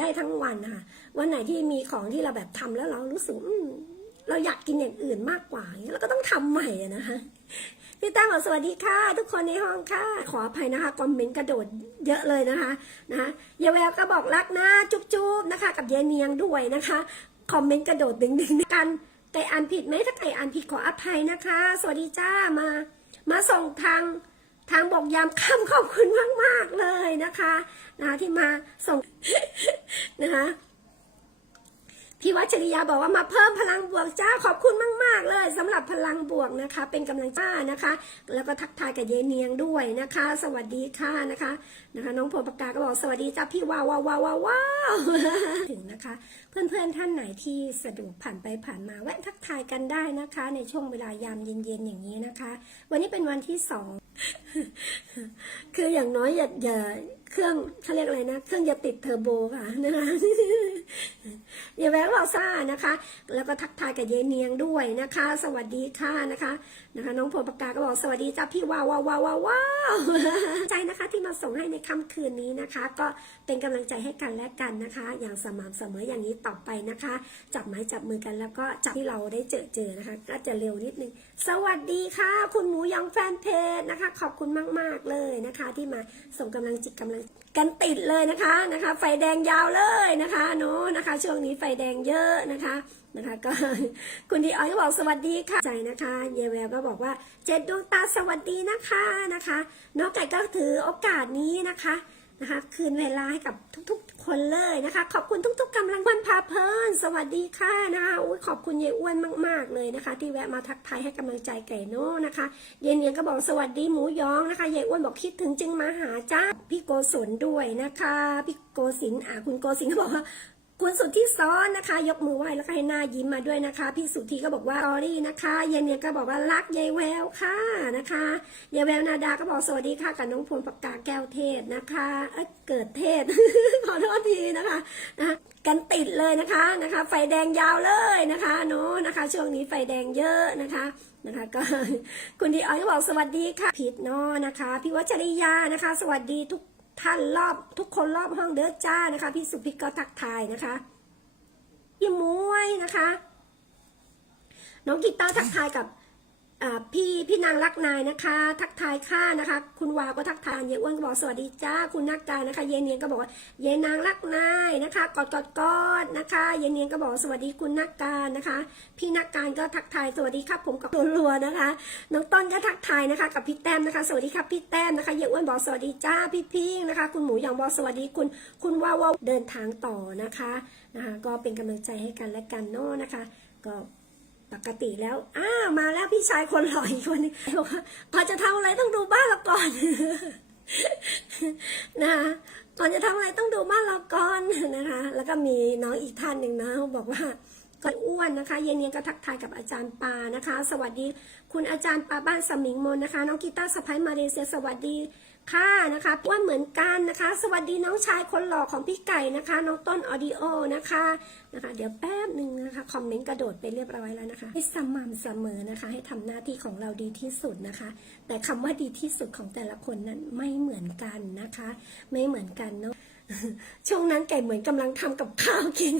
ได้ทั้งวันนะคะวันไหนที่มีของที่เราแบบทำแล้วเรารู้สึกเราอยากกินอย่างอื่นมากกว่าเราก็ต้องทำใหม่นะคะพี่ตั้งบอกสวัสดีค่ะ ทุกคนในห้องค่ะ ขออภัยนะคะคอมเมนต์กระโดดเยอะเลยนะคะนะคะยาแววก็บอกรักนะจุ๊บๆนะคะ กับยายเนียงด้วยนะคะคอมเมนต์กระโดดดึงๆกันไก่อ่านผิดไหมถ้าไก่อ่านผิดขออภัยนะคะ สวัสดีจ้ามา มาส่งทาง ทางบอกยามค่ำขอบคุณมาก ๆ เลยนะคะนะคะที่มาส่งนะคะ พี่วัชริยาบอกว่ามาเพิ่มพลังบวกจ้าขอบคุณมาก ๆ เลยสำหรับพลังบวกนะคะ เป็นกำลังจ้านะคะ แล้วก็ทักทายกับเยเนียงด้วยนะคะ สวัสดีค่ะนะคะนะคะ น้องโพปากาก็บอกสวัสดีจ้าพี่วาวว้าวว้าวว้าวว้าวถึงนะคะ เพื่อนๆท่านไหนที่สะดวกผ่านไปผ่านมาแวะทักทายกันได้นะคะ ในช่วงเวลายามเย็นๆอย่างนี้นะคะ วันนี้เป็นวันที่สองคืออย่างน้อยอย่าอย่า เครื่องเขาเรียกอะไรนะ เครื่องยาติดเทอร์โบค่ะนะคะอย่าแวะบอกซ่านะคะ แล้วก็ทักทายกับเยายเนียงด้วยนะคะ สวัสดีค่ะนะคะนะคะน้องโพปากาก็บอกสวัสดีจ้าพี่ว้าวว้าวว้าวว้าวใจนะคะที่มาส่งให้ในค่ำคืนนี้นะคะ ก็เป็นกำลังใจให้กันและกันนะคะ อย่างสม่ำเสมออย่างนี้ต่อไปนะคะ จับไม้จับมือกันแล้วก็จับที่เราได้เจอเจอนะคะ ก็จะเร็วนิดนึง สวัสดีค่ะ คุณหมูยองแฟนเพจนะคะ ขอบคุณมาก ๆ เลยนะคะ ที่มาส่งกำลังจิตกำลังกันติดเลยนะคะนะคะ ไฟแดงยาวเลยนะคะเนาะนะคะ ช่วงนี้ไฟแดงเยอะนะคะนะคะก็คุณดีออยก็บอกสวัสดีค่ะใจนะคะเยแววก็บอกว่าเจ็ดดวงตาสวัสดีนะคะนะคะน้องไก่ก็ถือโอกาสนี้นะคะนะคะ คืนเวลาให้กับทุกๆ คนเลยนะคะ ขอบคุณทุก ๆกำลังวันพาเพลินสวัสดีค่ะนะคะอุ้ยขอบคุณยายอ้วนมากๆเลยนะคะ ที่แวะมาทักทายให้กำลังใจไก่โน่นะคะเย็นเย็นก็บอกสวัสดีหมูยองนะคะยายอ้วนบอกคิดถึงจึงมาหาจ้าพี่โกศลด้วยนะคะพี่โกศินอ่าคุณโกศินก็บอกว่า คุณสุทธิซ้อนนะคะ ยกมือไหว้แล้วก็ให้หน้ายิ้มมาด้วยนะคะ พี่สุทธิก็บอกว่าออรี่นะคะเย็นเนี่ยก็บอกว่ารักยายแววค่ะนะคะยายแววนาดาก็บอกสวัสดีค่ะกับน้องพลปากกาแก้วเทศนะคะเอ้ยเกิดเทศขอโทษทีนะคะนะคะกันติดเลยนะคะนะคะ ไฟแดงยาวเลยนะคะเนาะนะคะ ช่วงนี้ไฟแดงเยอะนะคะนะคะก็คุณดีออยก็บอกสวัสดีค่ะผิดเนาะนะคะ พี่วัชริยานะคะ สวัสดีทุก ท่านรอบทุกคนรอบห้องเด้อจ้านะคะ พี่สุพิกก็ทักทายนะคะพี่มวยนะคะ น้องกีตาร์ทักทายกับ พี่พี่นางรักนายนะคะ ทักทายค่ะนะคะ คุณวาวก็ทักทายเยอ้วนก็บอกสวัสดีจ้าคุณนักการนะคะ เยเนียนก็บอกว่าเยนางรักนายนะคะกอดกอดกอดนะคะ เยเนียนก็บอกสวัสดีคุณนักการนะคะ พี่นักการก็ทักทายสวัสดีครับผมกับรัวๆนะคะน้องต้นก็ทักทายนะคะ กับพี่แต้มนะคะ สวัสดีครับพี่แต้มนะคะ เยอ้วนบอกสวัสดีจ้าพี่พิงนะคะ คุณหมูหยองบอกสวัสดีคุณ คุณวาวเดินทางต่อนะคะนะคะ ก็เป็นกำลังใจให้กันและกันเนาะนะคะ ก็ ปกติแล้ว อ้ามาแล้วพี่ชายคนหล่ออีกคนนึงบอกว่าพอจะทำอะไรต้องดูบ้านเราก่อนนะคะก่อนจะทำอะไรต้องดูบ้านเราก่อนนะคะ แล้วก็มีน้องอีกท่านหนึ่งนะบอกว่าก็อ้วนนะคะ เย็นเย็นก็ทักทายกับอาจารย์ปานะคะ สวัสดี คุณอาจารย์ปาบ้านสมิงมนนะคะ น้องกีตาร์สะพ้ายมาเลเซียสวัสดี ค่ะนะคะอ้วนเหมือนกันนะคะ สวัสดีน้องชายคนหล่อของพี่ไก่นะคะ น้องต้นออดิโอนะคะนะคะ เดี๋ยวแป๊บหนึ่งนะคะคอมเมนต์กระโดดไปเรียบร้อยแล้วนะคะ ให้สม่ำเสมอนะคะ ให้ทำหน้าที่ของเราดีที่สุดนะคะ แต่คำว่าดีที่สุดของแต่ละคนนั้นไม่เหมือนกันนะคะ ไม่เหมือนกันเนาะช่วงนั้นไก่เหมือนกำลังทำกับข้าวกิน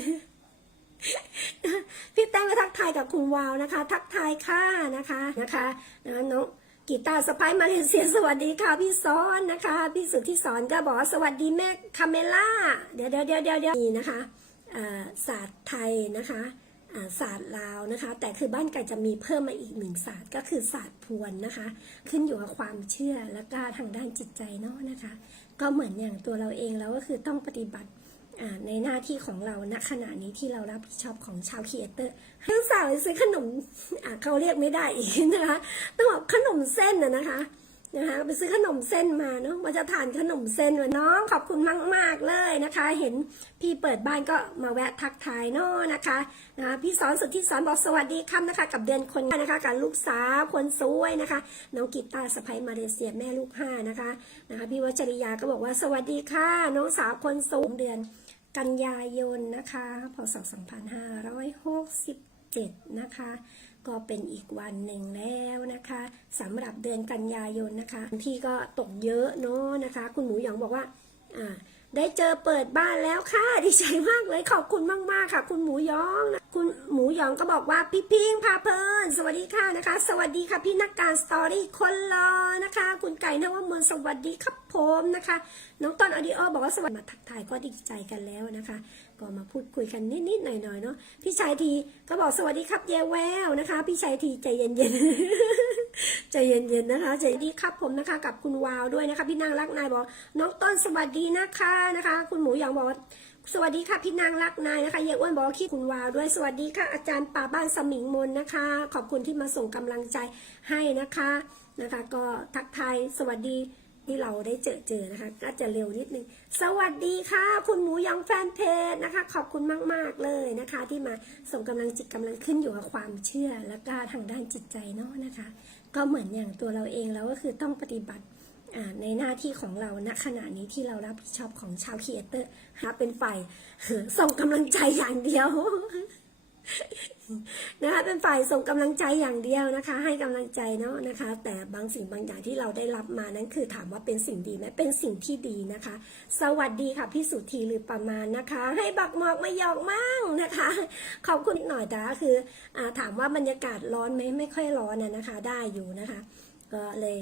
พี่แต้งก็ทักทายกับคุณวาวนะคะ ทักทายค่ะนะคะนะคะน้อง กีตาร์สไปายมาเลเซียสวัสดีค่ะพี่ซ้อนนะคะ พี่สุทธิสอนก็บอกสวัสดีแม่คาเมล่าเดี๋ยวเดี๋ยวเดี๋ยวเดี๋ยวมีนี่นะคะศาสตร์ไทยนะคะศาสตร์ลาวนะคะ แต่คือบ้านไก่จะมีเพิ่มมาอีกหนึ่งศาสตร์ก็คือศาสตร์พวนนะคะ ขึ้นอยู่กับความเชื่อและก็ทางด้านจิตใจเนาะนะคะ ก็เหมือนอย่างตัวเราเองแล้วก็คือต้องปฏิบัติ ในหน้าที่ของเราณขณะนี้ที่เรารับผิดชอบของชาวครีเอเตอร์ให้สาวซื้อขนมอเขาเรียกไม่ได้อีกนะคะต้องบอกขนมเส้นนะนะคะนะคะไปซื้อขนมเส้นมาเนาะมาจะทานขนมเส้นมาน้องขอบคุณมากมากเลยนะคะ เห็นพี่เปิดบ้านก็มาแวะทักทายเนาะนะคะนะคะพี่สอนสุดที่สอนบอกสวัสดีครับนะคะ กับเดือนคนนะคะกับลูกสาวคนสวยนะคะน้องกีตาร์สะพ้ยมาเลเซียแม่ลูกห้านะคะนะคะพี่วัชริยาก็บอกว่าสวัสดีค่ะ น้องสาวคนสูงเดือน กันยายนนะคะพศ2567 นะคะ ก็เป็นอีกวันหนึ่งแล้วนะคะสำหรับเดือนกันยายนนะคะ ที่ก็ตกเยอะเนาะนะคะ คุณหมูหยองบอกว่าอ่าได้เจอเปิดบ้านแล้วค่ะ ดีใจมากเลยขอบคุณมาก ๆ ค่ะ คุณหมูยองนะ คุณหมูหยองก็บอกว่าพี่พิงพาเพลินสวัสดีค่ะนะคะ สวัสดีค่ะพี่นักการสตอรี่คนรอนะคะ คุณไก่นวมนสวัสดีครับผมนะคะ น้องต้นออดิโอบอกว่าสวัสดีมาทักทายก็ดีใจกันแล้วนะคะ ก็มาพูดคุยกันนิดๆหน่อยๆเนาะพี่ชายทีก็บอกสวัสดีครับเยแววนะคะ พี่ชายทีใจเย็นๆ ใจเย็นๆนะคะใจดีครับผมนะคะ กับคุณวาวด้วยนะคะ พี่นางรักนายบอก น้องต้นสวัสดีนะคะนะคะ คุณหมูหยองบอกสวัสดีค่ะพี่นางรักนายนะคะเยอ้วนบอกว่คิดคุณวาวด้วยสวัสดีค่ะอาจารย์ป่าบ้านสมิงมนนะคะ ขอบคุณที่มาส่งกำลังใจให้นะคะนะคะ ก็ทักทายสวัสดี ที่เราได้เจอเจอนะคะ ก็จะเร็วนิดนึง สวัสดีค่ะ คุณหมูยองแฟนเพจนะคะ ขอบคุณมาก ๆ เลยนะคะ ที่มาส่งกำลังจิตกำลังขึ้นอยู่กับความเชื่อ แล้วก็ทางด้านจิตใจเนาะนะคะ ก็เหมือนอย่างตัวเราเองแล้วก็คือต้องปฏิบัติในหน้าที่ของเราณขณะนี้ที่เรารับผิดชอบของชาวครีเอเตอร์หาเป็นฝ่ายส่งกำลังใจอย่างเดียว นะคะเป็นฝ่ายส่งกำลังใจอย่างเดียวนะคะ ให้กำลังใจเนาะนะคะ แต่บางสิ่งบางอย่างที่เราได้รับมานั้นคือถามว่าเป็นสิ่งดีไหมเป็นสิ่งที่ดีนะคะ สวัสดีค่ะพี่สุธีหรือประมาณนะคะ ให้บักหมอกมาหยอกมั่งนะคะขอบคุณหน่อยแต่ก็คืออถามว่าบรรยากาศร้อนไหมไม่ค่อยร้อนนะคะ ได้อยู่นะคะ ก็เลย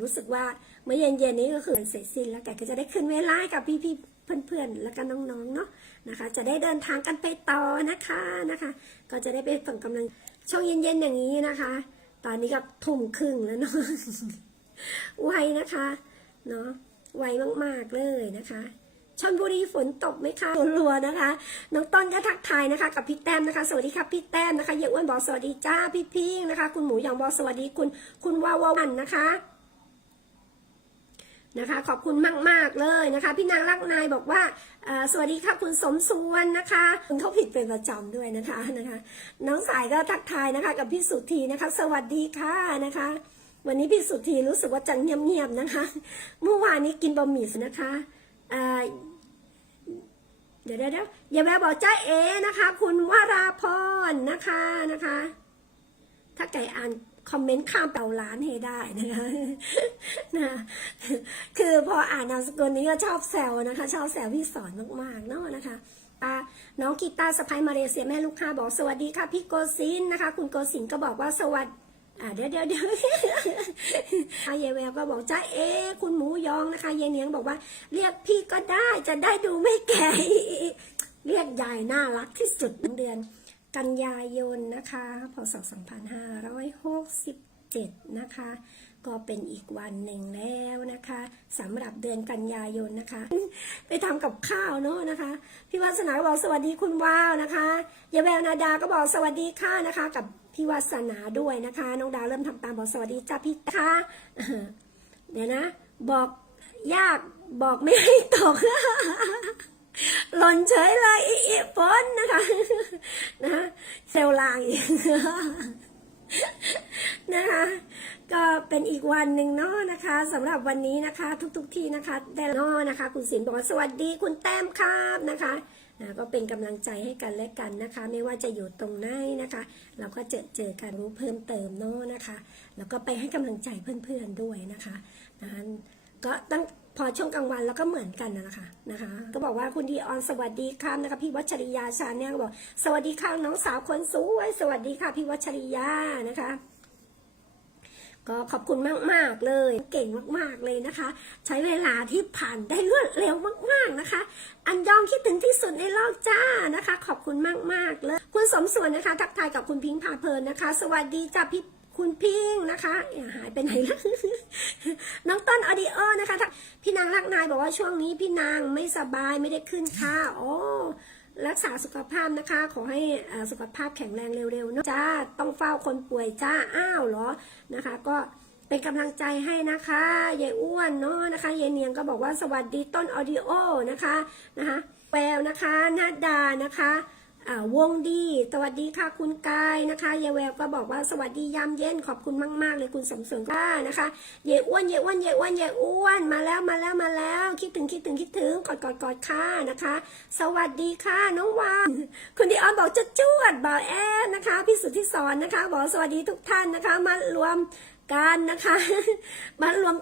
รู้สึกว่าเมื่อเย็นๆนี้ก็คือเสร็จสิ้นแล้วแต่ก็จะได้ขึ้นเวลากับพี่ๆเพื่อนๆ แล้วก็น้องๆเนาะนะคะ จะได้เดินทางกันไปต่อนะคะนะคะ ก็จะได้ไปส่งกำลังช่วงเย็นๆอย่างนี้นะคะ ตอนนี้ก็ทุ่มครึ่งแล้วเนาะไวนะคะเนาะไวมากๆเลยนะคะชนบุรีฝนตกไหมคะรัวๆนะคะ น้องต้นก็ทักทายนะคะ กับพี่แต้มนะคะ สวัสดีครับพี่แต้มนะคะ เยอ้วนบอกสวัสดีจ้าพี่พิงนะคะ คุณหมูหยองบอกสวัสดีคุณ คุณวาวาวันนะคะ นะคะ ขอบคุณมาก ๆ เลยนะคะ พี่นางรักนายบอกว่าสวัสดีค่ะคุณสมสวนนะคะคุณเขาผิดเป็นประจำด้วยนะคะนะคะ น้องสายก็ทักทายนะคะ กับพี่สุธีนะคะ สวัสดีค่ะนะคะ วันนี้พี่สุธีรู้สึกว่าจังเงียบๆนะคะ เมื่อวานนี้กินบะหมี่นะคะเเดี๋ยวเดี๋ยวเดี๋ยวอย่าแม่บอกจ้าเอนะคะ คุณวราพรนะคะนะคะ ถ้าไก่อ่าน คอมเมนต์ข้ามเปล่าล้านให้ได้นะคะนะคือพออ่านนามสกุลนี้ก็ชอบแซวนะคะ ชอบแซวพี่สอนมากๆเนาะนะคะอ่าน้องกีตาร์สะพายมาเลเซียแม่ลูกค้าบอกสวัสดีค่ะพี่โกซินนะคะ คุณโกสินก็บอกว่าสวัสดีเดี๋ยวเดี๋ยวเดี๋ยวอายายแววก็บอกจ้าเอคุณหมูยองนะคะยายเนียงบอกว่า เรียกพี่ก็ได้จะได้ดูไม่แก่เรียกยายน่ารักที่สุดเดือน กันยายนนะคะพศ2567 นะคะ ก็เป็นอีกวันหนึ่งแล้วนะคะสำหรับเดือนกันยายนนะคะ ไปทำกับข้าวเนอะนะคะ พี่วาสนาก็บอกสวัสดีคุณว้าวนะคะยาแววนาดาก็บอกสวัสดีค่ะนะคะ กับพี่วาสนาด้วยนะคะ น้องดาวเริ่มทำตามบอกสวัสดีจ้าพี่ค่ะเดี๋ยวนะ บอกยากบอกไม่ให้ตก หล่นเฉยเลยอีอีฝนนะคะ นะเซลลางอีกนะคะ ก็เป็นอีกวันหนึ่งเนาะนะคะสำหรับวันนี้นะคะ ทุกๆทที่นะคะได้เนอนะคะ คุณศิลป์บอกว่าสวัสดีคุณแต้มครับนะคะนะก็เป็นกำลังใจให้กันและกันนะคะ ไม่ว่าจะอยู่ตรงไหนนะคะ เราก็เจอเจอกันรู้เพิ่มเติมเนาะนะคะ แล้วก็ไปให้กำลังใจเพื่อนๆด้วยนะคะนะคะก็ตั้ง พอช่วงกลางวันแล้วก็เหมือนกันนะนะคะนะคะ ก็บอกว่าคุณดีออนสวัสดีครับนะคะพี่วัชริยาชาเนี่ยก็บอก สวัสดีค่ะน้องสาวคนสวยสวัสดีค่ะพี่วัชริยานะคะก็ขอบคุณมาก ๆ เลย เก่งมาก ๆ เลยนะคะ ใช้เวลาที่ผ่านได้รวดเร็วมาก ๆ นะคะ อันยองคิดถึงที่สุดในโลกจ้านะคะ ขอบคุณมาก ๆ เลย คุณสมส่วนนะคะ ทักทายกับคุณพิงค์พาเพลินนะคะ สวัสดีจ้าพี่ คุณพิงค์นะคะอย่าหายไปไหนล้วน้องต้นออดิโอนะคะพี่นางรักนายบอกว่าช่วงนี้พี่นางไม่สบายไม่ได้ขึ้นค่ะโอ้รักษาสุขภาพนะคะ ขอให้สุขภาพแข็งแรงเร็วๆเนะจ้าต้องเฝ้าคนป่วยจ้าอ้าวเหรอนะคะ ก็เป็นกำลังใจให้นะคะยายอ้วนเนาะนะคะยายเนียงก็บอกว่าสวัสดีต้นออดิโอนะคะนะคะแววนะคะนาดานะคะ วงดี สวัสดีค่ะคุณกายนะคะยายแววก็บอกว่าสวัสดียามเย็นขอบคุณมาก ๆ เลยคุณสมสวนก็นะคะ เยอ้วนเยอ้วนเยอ้วนเยอ้วนมาแล้วมาแล้วมาแล้ว คิดถึงคิดถึงคิดถึงกอดกอดกอดค่ะนะคะ สวัสดีค่ะน้องวานคุณดิออนบอกจะจวดบอกแอนนะคะพี่สุทธิสอนนะคะ บอกสวัสดีทุกท่านนะคะมารวมกันนะคะมารวม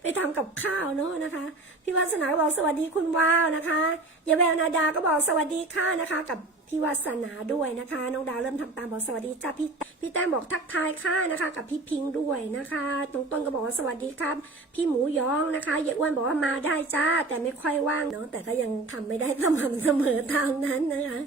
ไปทำกับข้าวเนอะนะคะพี่วาสนาบอกสวัสดีคุณว้าวนะคะยายแววนาดาก็บอกสวัสดีค่ะนะคะ กับพี่วาสนาด้วยนะคะน้องดาวเริ่มทำตามบอกสวัสดีจ้าพี่พี่แต้มบอกทักทายค่ะนะคะ กับพี่พิงค์ด้วยนะคะตรงต้นก็บอกว่าสวัสดีครับ พี่หมูยองนะคะยายอ้วนบอกว่ามาได้จ้า แต่ไม่ค่อยว่างเนาะแต่ก็ยังทำไม่ได้สม่ำเสมอตามนั้นนะคะ